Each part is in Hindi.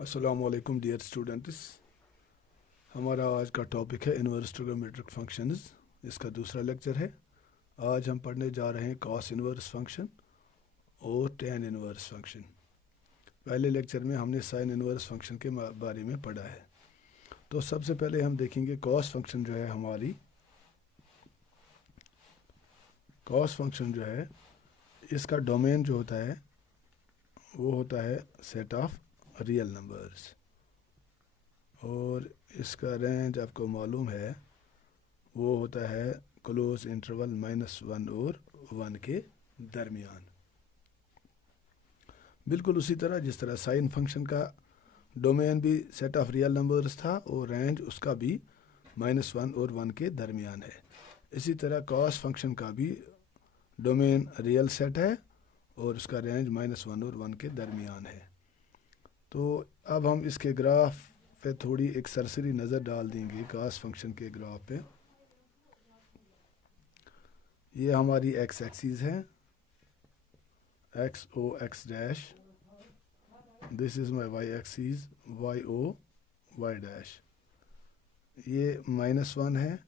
अस्सलाम वालेकुम डियर स्टूडेंट्स। हमारा आज का टॉपिक है इनवर्स ट्रिगोनोमेट्रिक फंक्शंस। इसका दूसरा लेक्चर है। आज हम पढ़ने जा रहे हैं कॉस इनवर्स फंक्शन और टेन इनवर्स फंक्शन। पहले लेक्चर में हमने साइन इनवर्स फंक्शन के बारे में पढ़ा है। तो सबसे पहले हम देखेंगे कॉस फंक्शन जो है हमारी कॉस फंक्शन जो है इसका डोमेन जो होता है वो होता है सेट ऑफ रियल नंबर्स, और इसका रेंज आपको मालूम है वो होता है क्लोज इंटरवल -1 और 1 के दरमियान। बिल्कुल उसी तरह जिस तरह साइन फंक्शन का डोमेन भी सेट ऑफ रियल नंबर्स था और रेंज उसका भी -1 और 1 के दरमियान है, इसी तरह कॉस फंक्शन का भी डोमेन रियल सेट है और उसका रेंज -1 और 1 के दरमियान है। तो अब हम इसके ग्राफ पे थोड़ी एक सरसरी नज़र डाल देंगे। कॉस फंक्शन के ग्राफ पे ये हमारी एक्स एक्सिस है, x o x dash, this is my y axis y o y dash. ये -1 है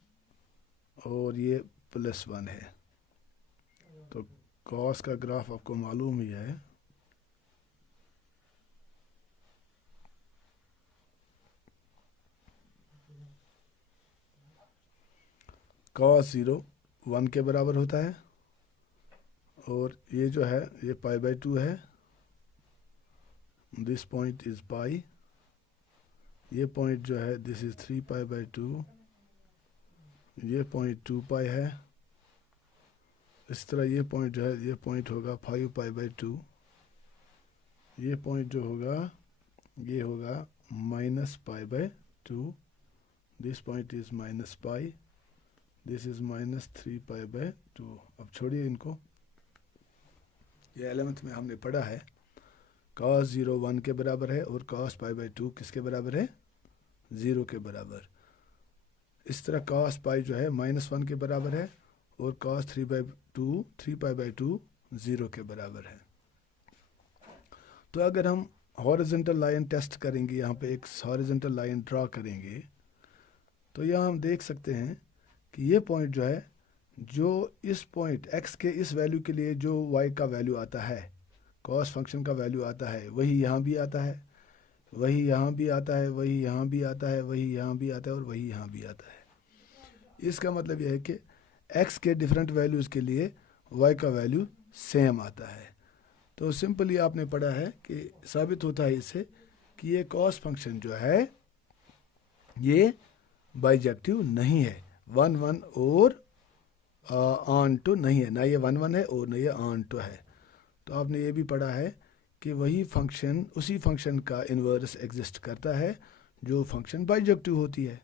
और ये +1 है। तो कॉस का ग्राफ आपको मालूम ही है। कॉस 0 1 के बराबर होता है और ये जो है ये π/2 है। This point is pi. ये पॉइंट जो है दिस इज 3π/2। ये पॉइंट 2π है। इस तरह ये पॉइंट जो है ये पॉइंट होगा 5π/2। ये पॉइंट जो होगा ये होगा -π/2। This point is -π। This is -3π/2। अब छोड़िए इनको, ये 11th में हमने पढ़ा है cos 0 1 के बराबर है और cos π/2 किसके बराबर है? 0 के बराबर। इस तरह cos π जो है -1 के बराबर है और cos 3π/2 0 के बराबर है। तो अगर हम हॉरिजॉन्टल लाइन टेस्ट करेंगे, यहाँ पे एक हॉरिजॉन्टल लाइन ड्रा करेंगे, तो यहाँ हम देख सकते हैं कि ये पॉइंट जो है, जो इस पॉइंट x के इस वैल्यू के लिए जो y का वैल्यू आता है, कॉस फंक्शन का वैल्यू आता है, वही यहाँ भी आता है, वही यहाँ भी आता है, वही यहाँ भी आता है, वही यहाँ भी आता है और वही यहाँ भी आता है। इसका मतलब यह है कि x के डिफरेंट वैल्यूज़ के लिए y का वैल्यू सेम आता है। तो सिंपली आपने पढ़ा है कि साबित होता है इससे कि ये कॉस फंक्शन जो है ये बाइजेक्टिव नहीं है, 1 1 और ऑन टू नहीं है, ना ये 1 1 है और ना ये ऑन टू है। तो आपने ये भी पढ़ा है कि वही फंक्शन उसी फंक्शन का इन्वर्स एग्जिस्ट करता है जो फंक्शन बाइजेक्टिव होती है।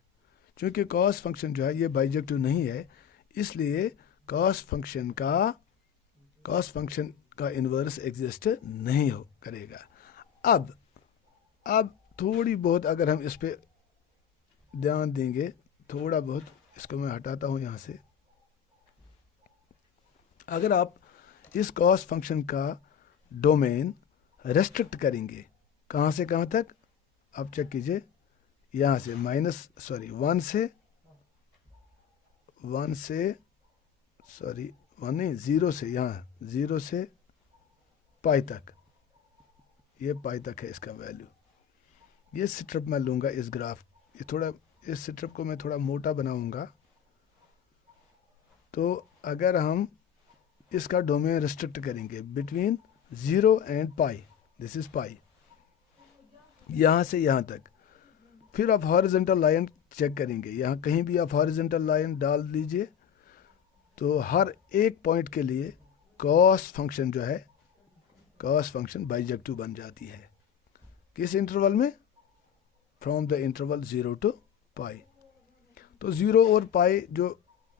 क्योंकि कॉस फंक्शन जो है ये बाइजेक्टिव नहीं है, इसलिए कॉस फंक्शन का इन्वर्स एग्जिस्ट नहीं हो करेगा। अब थोड़ी बहुत अगर हम इस पे ध्यान देंगे, थोड़ा बहुत, इसको मैं हटाता हूँ यहाँ से। अगर आप इस कॉस फंक्शन का डोमेन रेस्ट्रिक्ट करेंगे, कहाँ से कहाँ तक? आप चेक कीजिए, यहाँ से 0 से यहाँ 0 से पाई तक, ये पाई तक है इसका वैल्यू। ये स्ट्रिप मैं लूँगा इस ग्राफ, ये थोड़ा इस स्ट्रिप को मैं थोड़ा मोटा बनाऊँगा। तो अगर हम इसका डोमेन रेस्ट्रिक्ट करेंगे between 0 and pi, this is पाई, यहाँ से यहाँ तक, फिर आप हॉरिजॉन्टल लाइन चेक करेंगे, यहाँ कहीं भी आप हॉरिजॉन्टल लाइन डाल लीजिए, तो हर एक पॉइंट के लिए कॉस फंक्शन जो है, कॉस फंक्शन बाइजेक्टिव बन जाती है। किस इंटरवल में? फ्रॉम द इंटरवल 0 to पाई। तो 0 और पाई जो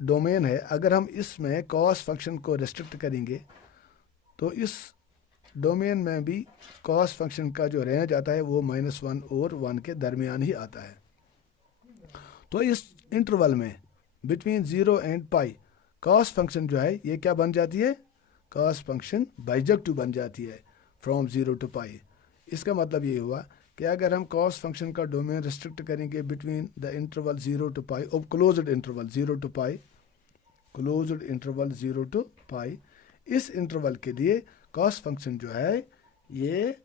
डोमेन है, अगर हम इसमें कॉस फंक्शन को रेस्ट्रिक्ट करेंगे तो इस डोमेन में भी कॉस फंक्शन का जो रेंज आता है वो -1 और 1 के दरमियान ही आता है। तो इस इंटरवल में between 0 and pi cos function जो है ये क्या बन जाती है? कॉस फंक्शन बाइजेक्टिव बन जाती है फ्रॉम 0 to पाई। इसका मतलब ये हुआ कि अगर हम कॉस फंक्शन का डोमेन रिस्ट्रिक्ट करेंगे बिटवीन द इंटरवल 0 to पाई और closed interval 0 to pi, closed interval 0 to पाई, इस इंटरवल के लिए कॉस फंक्शन जो है ये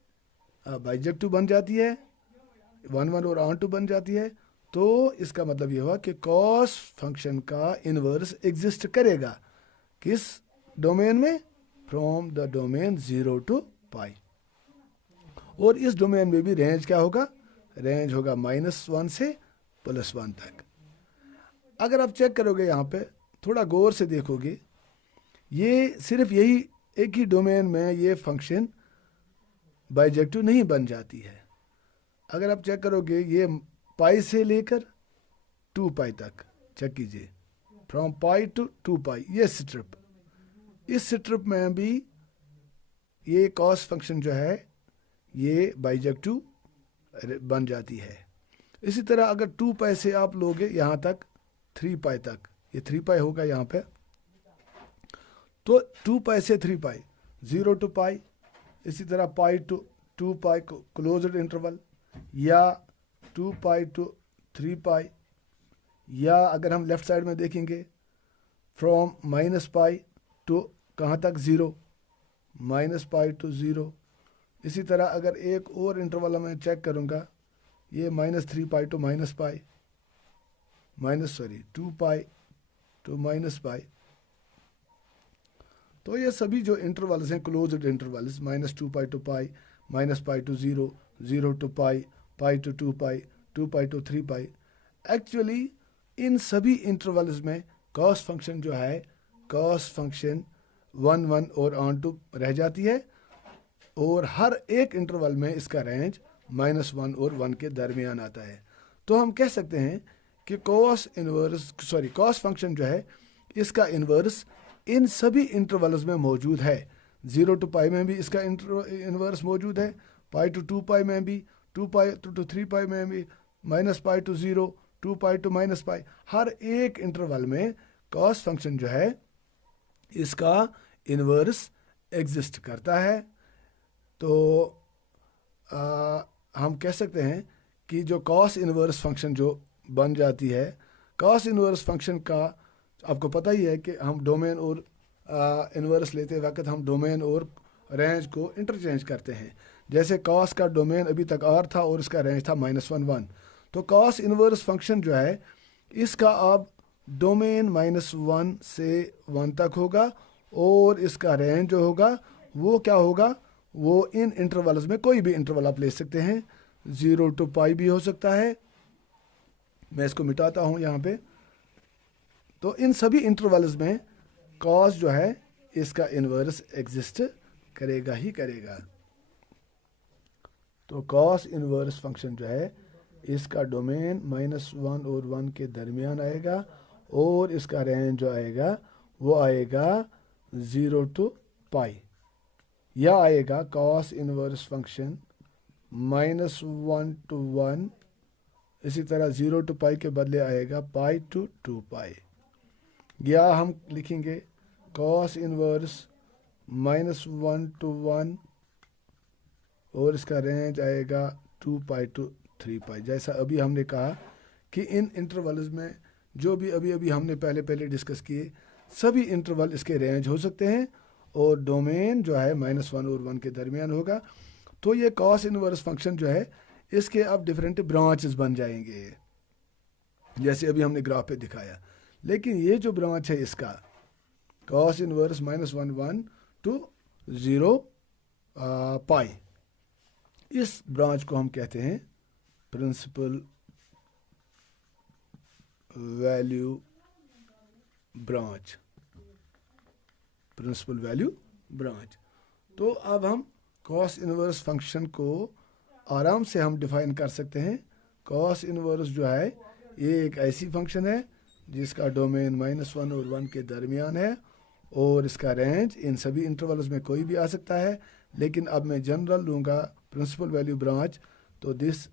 बाइजेक्टिव बन जाती है, 1 1 और ऑन टू बन जाती है। तो इसका मतलब ये हुआ कि कॉस फंक्शन का इन्वर्स एग्जिस्ट करेगा किस डोमेन में, फ्रॉम द डोमेन 0 to पाई। और इस डोमेन में भी रेंज क्या होगा, रेंज होगा -1 से +1 तक। अगर आप चेक करोगे यहाँ पे थोड़ा गौर से देखोगे, ये सिर्फ यही एक ही डोमेन में ये फंक्शन बाइजेक्टिव नहीं बन जाती है। अगर आप चेक करोगे ये पाई से लेकर 2 पाई तक, चेक कीजिए, फ्रॉम पाई टू 2 पाई, ये स्ट्रिप, इस स्ट्रिप में भी ये कॉस फंक्शन जो है ये बाइजेक्टिव बन जाती है। इसी तरह अगर 2 पाई से आप लोगे यहाँ तक 3 पाई तक, ये 3 पाई होगा यहाँ पे, तो 2 पाई से 3 पाई, 0 to पाई, इसी तरह पाई टू 2 पाई क्लोज्ड इंटरवल, या 2 पाई टू 3 पाई, या अगर हम लेफ्ट साइड में देखेंगे फ्रॉम -पाई टू कहाँ तक 0, -पाई टू 0। इसी तरह अगर एक और इंटरवल मैं चेक करूँगा, ये -3 पाई टू -पाई, 2 पाई टू -पाई। तो ये सभी जो इंटरवल्स हैं closed intervals, -2 pi to pi, -pi to 0, 0 to pi, pi to 2 pi, 2 pi to 3 pi, actually इन सभी इंटरवल्स में कॉस फंक्शन जो है, कॉस फंक्शन 1 1 और ऑन टू रह जाती है, और हर एक इंटरवल में इसका रेंज -1 और 1 के दरमियान आता है। तो हम कह सकते हैं कि कॉस फंक्शन जो है इसका इन्वर्स इन सभी इंटरवल्स में मौजूद है। 0 to पाई में भी इसका इन्वर्स मौजूद है, पाई टू 2 पाई में भी, 2 पाई टू 3 पाई में भी, -पाई टू 0, 2 पाई टू -पाई, हर एक इंटरवल में कॉस फंक्शन जो है इसका इन्वर्स एग्जिस्ट करता है। तो हम कह सकते हैं कि जो कॉस इन्वर्स फंक्शन जो बन जाती है, कॉस इन्वर्स फंक्शन का आपको पता ही है कि हम डोमेन और इन्वर्स लेते वक्त हम डोमेन और रेंज को इंटरचेंज करते हैं। जैसे कॉस का डोमेन अभी तक r था और इसका रेंज था -1 1, तो कॉस इन्वर्स फंक्शन जो है इसका अब डोमेन -1 से 1 तक होगा, और इसका रेंज जो होगा वो क्या होगा, वो इन इंटरवल्स में कोई भी इंटरवल आप ले सकते हैं, 0 to पाई भी हो सकता है। मैं इसको मिटाता हूँ यहाँ पे। तो इन सभी इंटरवल्स में कॉस जो है इसका इन्वर्स एग्जिस्ट करेगा ही करेगा। तो कॉस इन्वर्स फंक्शन जो है इसका डोमेन -1 और 1 के दरमियान आएगा, और इसका रेंज जो आएगा वो आएगा 0 to पाई, या आएगा कॉस इन्वर्स फंक्शन -1 to 1, इसी तरह 0 to पाई के बदले आएगा पाई टू 2 पाई, या हम लिखेंगे कॉस इन्वर्स -1 to 1 और इसका रेंज आएगा 2 पाई टू 3 पाई। जैसा अभी हमने कहा कि इन इंटरवल्स में जो भी अभी हमने पहले डिस्कस किए, सभी इंटरवल इसके रेंज हो सकते हैं, और डोमेन जो है -1 और 1 के दरमियान होगा। तो ये कॉस इन्वर्स फंक्शन जो है इसके अब डिफरेंट ब्रांचेस बन जाएंगे, जैसे अभी हमने ग्राफ पे दिखाया। लेकिन ये जो ब्रांच है इसका कॉस इन्वर्स -1 1 to 0 पाई, इस ब्रांच को हम कहते हैं principal value branch, principal value branch. तो अब हम कॉस इन्वर्स फंक्शन को आराम से हम डिफाइन कर सकते हैं। कॉस इन्वर्स जो है ये एक ऐसी फंक्शन है जिसका डोमेन -1 और 1 के दरमियान है, और इसका रेंज इन सभी इंटरवल्स में कोई भी आ सकता है। लेकिन अब मैं जनरल लूँगा प्रिंसिपल वैल्यू ब्रांच, तो this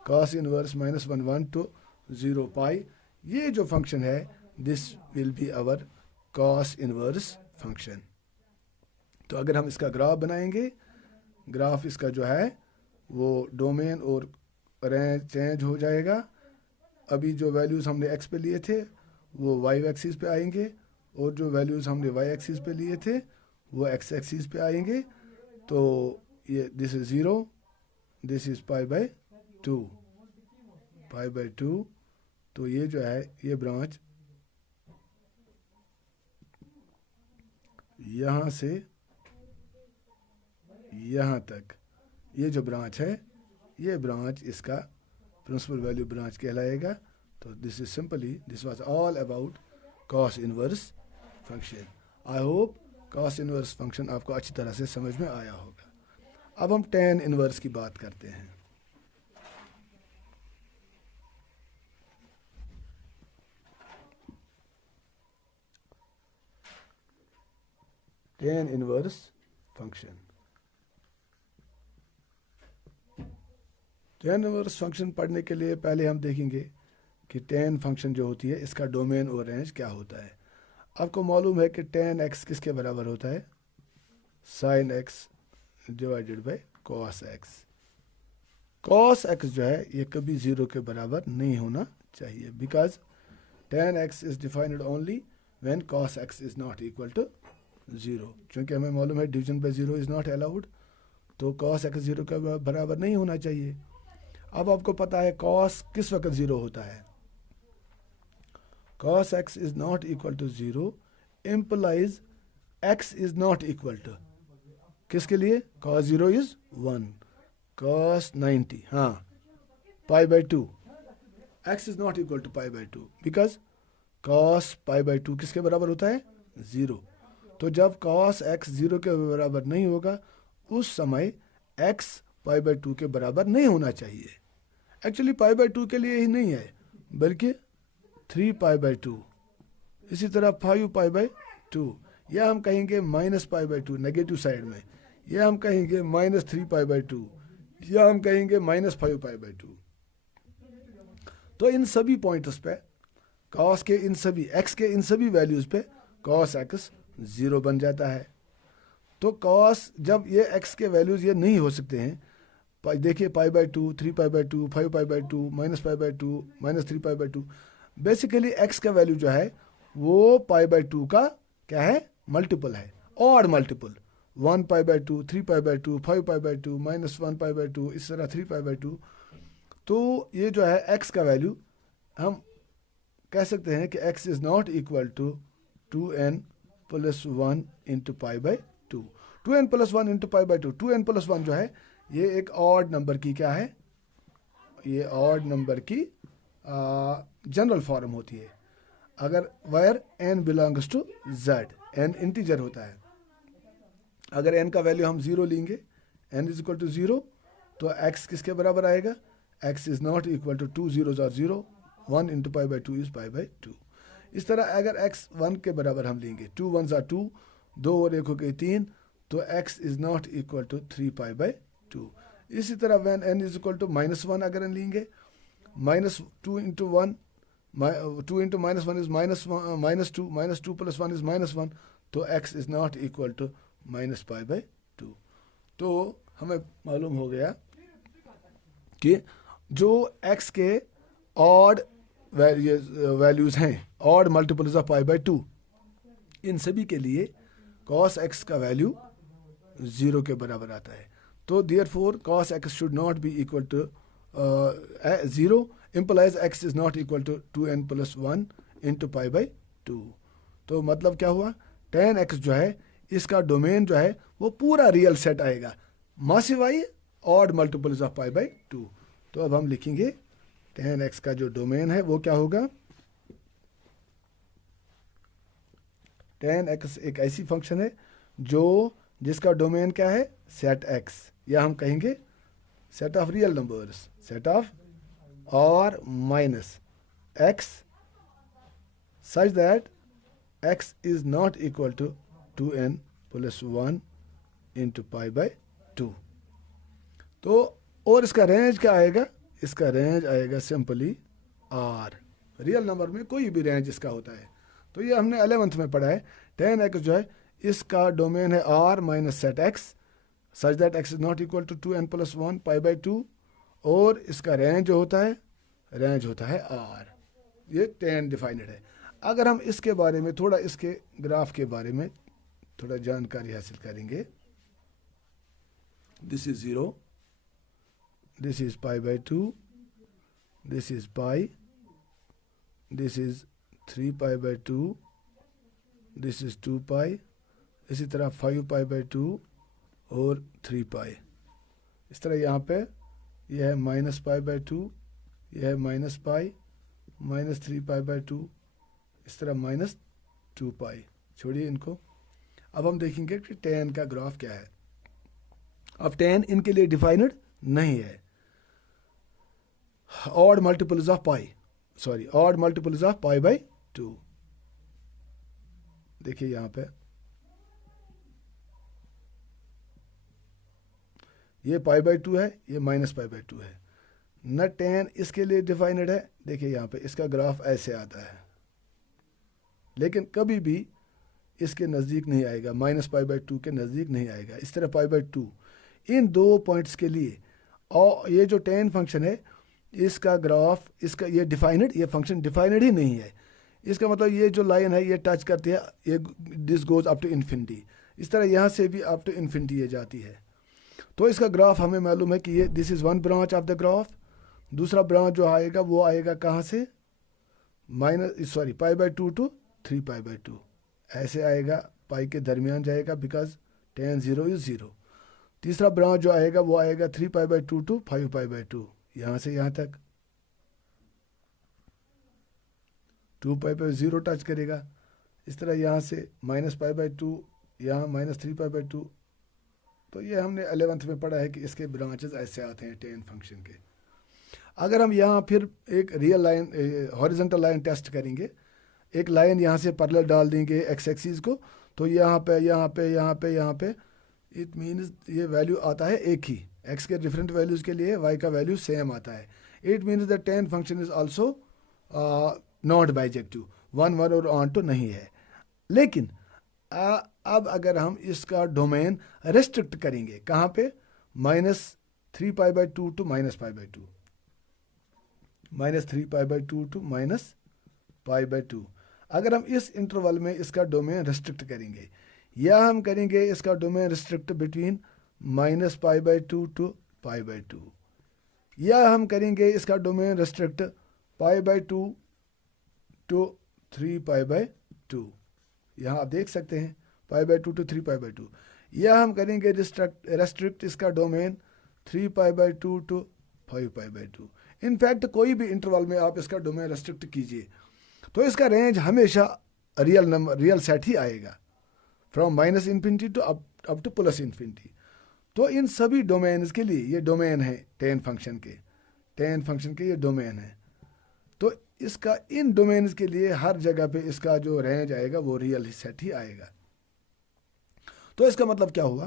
cos inverse -1 1 to 0 pi, ये जो फंक्शन है this will be our cos inverse function. तो अगर हम इसका ग्राफ बनाएंगे, ग्राफ इसका जो है वो डोमेन और रेंज चेंज हो जाएगा। अभी जो वैल्यूज़ हमने एक्स पे लिए थे वो वाई एक्सिस पे आएंगे, और जो वैल्यूज़ हमने वाई एक्सिस पे लिए थे वो एक्स एक्सिस पे आएंगे। तो ये this is 0, this is pi by 2, pi by 2। तो ये जो है ये ब्रांच यहाँ से यहाँ तक, ये जो ब्रांच है ये ब्रांच इसका प्रिंसिपल वैल्यू ब्रांच कहलाएगा। तो this is simply, this was all about cos inverse function. I hope cos inverse function आपको अच्छी तरह से समझ में आया होगा। अब हम tan इनवर्स की बात करते हैं। tan inverse function, tan inverse function पढ़ने के लिए पहले हम देखेंगे कि tan फंक्शन जो होती है इसका डोमेन और रेंज क्या होता है। आपको मालूम है कि tan x किसके बराबर होता है? sin x divided by cos x। cos x जो है ये कभी 0 के बराबर नहीं होना चाहिए, because tan x is defined only when cos x is not equal to 0। चूँकि हमें मालूम है division by 0 is not allowed, तो cos x 0 के बराबर नहीं होना चाहिए। अब आपको पता है cos किस वक्त 0 होता है? cos x is not equal to 0 implies x is not equal to किसके लिए? cos 0 इज 1, cos 90 हाँ pi by 2, x is not equal to pi by 2 because cos pi by 2 किसके बराबर होता है? 0। तो जब cos x 0 के बराबर नहीं होगा उस समय x पाई बाय 2 के बराबर नहीं होना चाहिए। एक्चुअली पाई बाय 2 के लिए ही नहीं है बल्कि 3 पाई बाय 2, इसी तरह 5 पाई बाय 2, या हम कहेंगे minus pi by 2 negative side में, या हम कहेंगे माइनस 3 पाई बाय 2, या हम कहेंगे माइनस 5 पाई बाय 2। तो इन सभी पॉइंट्स पे cos के इन सभी x के इन सभी वैल्यूज पे cos x 0 बन जाता है। तो cos जब ये x के वैल्यूज ये नहीं हो सकते हैं, देखिए पाई by 2, 3 pi by 2, 5 pi by 2, minus pi by 2, minus 3 pi by 2, basically x का वैल्यू जो है वो पाई बाय 2 का क्या है? मल्टीपल है, odd multiple. 1 pi by 2, 3 pi by 2, 5 pi by 2, minus 1 pi by 2, इस तरह 3 पाई बाय 2। तो ये जो है x का वैल्यू हम कह सकते हैं कि x is not equal to 2n plus 1 into pi by 2। 2n plus 1 into pi by 2, 2n plus 1 जो है ये एक ऑड नंबर की क्या है? ये ऑड नंबर की जनरल फॉर्म होती है। अगर where n belongs to z, n integer होता है, अगर n का वैल्यू हम 0 लेंगे, n इज इक्वल टू 0, तो x किसके बराबर आएगा? x is not equal to 2 zeros are 0, 1 into pi by 2 is pi by 2। इस तरह अगर x 1 के बराबर हम लेंगे, 2 1s are 2, 2 और 1 हो गए 3, तो x is not equal to 3 pi by 2। इसी तरह when n is equal to minus 1 अगर हम लेंगे, minus 2 into 1, 2 into minus 1 is minus 2, minus 2 plus 1 is minus 1, तो x is not equal to minus pi by 2। तो हमें मालूम हो गया कि जो x के ऑड वैल्यूज हैं, odd multiples of pi by 2, इन सभी के लिए cos x का वैल्यू 0 के बराबर आता है। तो therefore cos x should not be equal to 0 implies x is not equal to 2n plus 1 into pi by 2। तो मतलब क्या हुआ? tan x जो है इसका डोमेन जो है वो पूरा रियल सेट आएगा, मासिवाई odd multiples of pi by 2। तो अब हम लिखेंगे tan x का जो डोमेन है वो क्या होगा? tan x एक ऐसी फंक्शन है जो जिसका डोमेन क्या है? सेट x, या हम कहेंगे set of real numbers, set of और minus x such that x is not equal to 2n plus 1 into pi by 2। तो और इसका रेंज क्या आएगा? इसका रेंज आएगा सिंपली r। रियल नंबर में कोई भी रेंज इसका होता है। तो ये हमने 11th में पढ़ा है। tan x जो है इसका डोमेन है r minus set x such that x is not equal to 2n+1 π/2, और इसका रेंज जो होता है, रेंज होता है r। ये tan डिफाइंड है। अगर हम इसके बारे में थोड़ा, इसके ग्राफ के बारे में थोड़ा जानकारी हासिल करेंगे, this is 0, this is π/2, this is pi, this is 3π/2, this is 2π, इसी तरह 5π/2 और 3π। इस तरह यहाँ पे यह है -π/2, यह है -π, -3π/2, इस तरह -2π। छोड़िए इनको। अब हम देखेंगे कि tan का ग्राफ क्या है। अब tan इनके लिए डिफाइनड नहीं है। Odd multiples of pi, sorry odd multiples of π/2। देखिए यहां पे ये π/2 है, ये -π/2 है। न tan इसके लिए डिफाइनड है। देखिए यहां पे इसका ग्राफ ऐसे आता है, लेकिन कभी भी इसके नज़दीक नहीं आएगा, -π/2 के नज़दीक नहीं आएगा। इस तरह π/2 इन दो पॉइंट्स के लिए, और ये जो tan फंक्शन है इसका ग्राफ, इसका ये डिफाइनड, ये फंक्शन डिफाइनड ही नहीं है। इसका मतलब ये जो लाइन है ये टच करती है, ये this goes up to infinity. इस तरह यहाँ से भी अप टू इन्फिनिटी ये जाती है। तो इसका ग्राफ हमें मालूम है कि ये this is one branch of the graph. दूसरा ब्रांच जो आएगा वो आएगा कहाँ से, π/2 टू 3π/2 ऐसे आएगा, पाई के दरमियान जाएगा, बिकॉज tan 0 इज 0। तीसरा ब्रांच जो आएगा वो आएगा 3π/2 टू 5π/2, यहाँ से यहाँ तक 2π/0 टच करेगा। इस तरह यहाँ से -π/2, यहाँ -3π/2। तो ये हमने 11th में पढ़ा है कि इसके ब्रांचेस ऐसे आते हैं tan फंक्शन के। अगर हम यहाँ फिर एक real line, horizontal line test करेंगे, एक लाइन यहाँ से पैरेलल डाल देंगे x एक्सिस को, तो यहाँ पे यहाँ पे यहाँ पे यहाँ पे इट मीन्स ये वैल्यू आता है एक ही। x के डिफरेंट वैल्यूज़ के लिए y का वैल्यू सेम आता है। It means the tan function is also not bijective, 1 और ऑन टू नहीं है। लेकिन अब अगर हम इसका डोमेन रेस्ट्रिक्ट करेंगे, कहाँ पे, -3π/2 टू -π/2, -3π/2 टू -π/2। अगर हम इस इंटरवल में इसका डोमेन रेस्ट्रिक्ट करेंगे, या हम करेंगे इसका डोमेन रेस्ट्रिक्ट बिटवीन -π/2 टू π/2, या हम करेंगे इसका डोमेन रेस्ट्रिक्ट π/2 टू 3π/2, यहाँ आप देख सकते हैं π/2 टू 3π/2, या हम करेंगे रेस्ट्रिक्ट इसका डोमेन 3π/2 टू 5π/2। इनफैक्ट कोई भी इंटरवल में आप इसका डोमेन रेस्ट्रिक्ट कीजिए तो इसका रेंज हमेशा रियल सेट ही आएगा, फ्रॉम -∞ टू अप टू +∞। तो इन सभी डोमेन्स के लिए ये डोमेन है tan फंक्शन के ये डोमेन है। तो इसका इन डोमेन्स के लिए हर जगह पे इसका जो रेंज आएगा वो रियल सेट ही आएगा। तो इसका मतलब क्या हुआ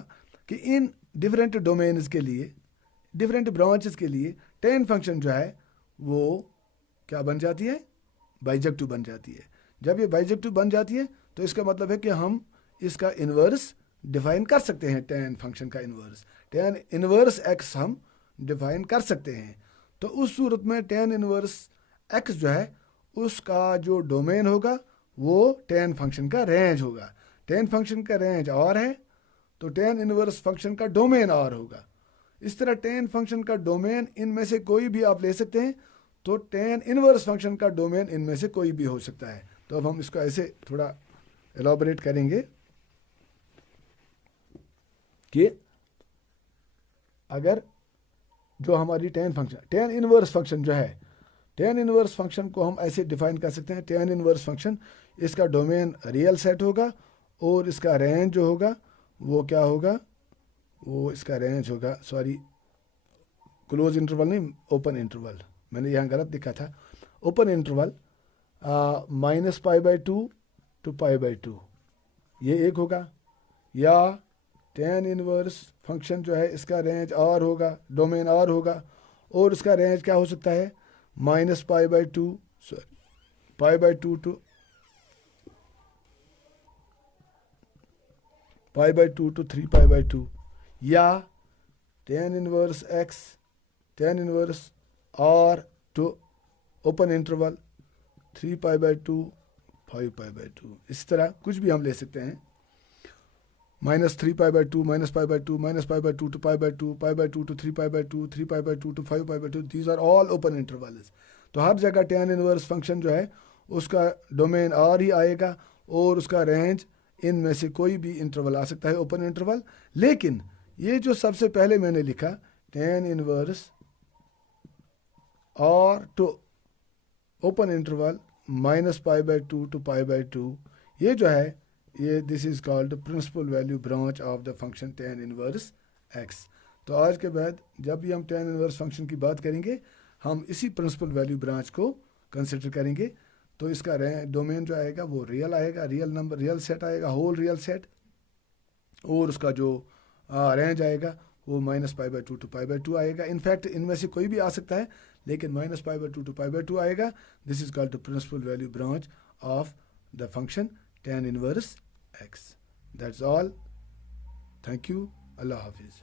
कि इन डिफरेंट डोमेन्स के लिए, डिफरेंट ब्रांचेस के लिए tan फंक्शन जो है वो क्या बन जाती है, बाइजेक्टिव बन जाती है। जब ये बाइजेक्टिव बन जाती है तो इसका मतलब है कि हम इसका इन्वर्स डिफाइन कर सकते हैं। tan फंक्शन का इन्वर्स, tan इन्वर्स x हम डिफाइन कर सकते हैं। तो उस सूरत में tan इन्वर्स x जो है उसका जो डोमेन होगा वो tan फंक्शन का रेंज होगा। tan फंक्शन का रेंज r है तो tan इन्वर्स फंक्शन का डोमेन r होगा। इस तरह tan फंक्शन का डोमेन इनमें से कोई भी आप ले सकते हैं, तो tan इन्वर्स फंक्शन का डोमेन इनमें से कोई भी हो सकता है। तो अब हम इसको ऐसे थोड़ा एलाबोरेट करेंगे कि अगर जो हमारी tan इन्वर्स फंक्शन जो है, tan इन्वर्स फंक्शन को हम ऐसे डिफाइन कर सकते हैं, tan इन्वर्स फंक्शन इसका डोमेन रियल सेट होगा और इसका रेंज जो होगा वो क्या होगा, वो इसका रेंज होगा, सॉरी क्लोज इंटरवल नहीं, ओपन इंटरवल, मैंने यहाँ गलत लिखा था, ओपन इंटरवल -π/2 टू π/2 ये एक होगा। या tan इन्वर्स फंक्शन जो है इसका रेंज r होगा, डोमेन r होगा, और इसका रेंज क्या हो सकता है, -π/2 टू 3π/2, या tan inverse x, tan inverse r to open interval 3 pi by 2, 5 pi by 2, इस तरह कुछ भी हम ले सकते हैं. minus 3 pi by 2, minus pi by 2, minus pi by 2 to pi by 2, pi by 2 to 3 pi by 2, 3 pi by 2 to 5 pi by 2. These are all open intervals. तो हर जगह tan इनवर्स फंक्शन जो है उसका डोमेन R ही आएगा और उसका रेंज इनमें से कोई भी इंटरवल आ सकता है, ओपन इंटरवल. लेकिन ये जो सबसे पहले मैंने लिखा tan inverse R to open interval minus pi by 2 to pi by 2, ये जो है ये this is called principal value branch of the function tan inverse x. तो आज के बाद जब भी हम tan इनवर्स फंक्शन की बात करेंगे हम इसी प्रिंसिपल वैल्यू ब्रांच को कंसिडर करेंगे. तो इसका डोमेन जो आएगा वो रियल आएगा, रियल नंबर, रियल सेट आएगा, होल रियल सेट, और उसका जो रेंज आएगा वो minus pi by 2 to pi by 2 आएगा. इनफैक्ट इनमें से कोई भी आ सकता है लेकिन minus pi by 2 to pi by 2 आएगा. This is called the principal value branch of the function tan inverse x. That's all. Thank you. Allah Hafiz.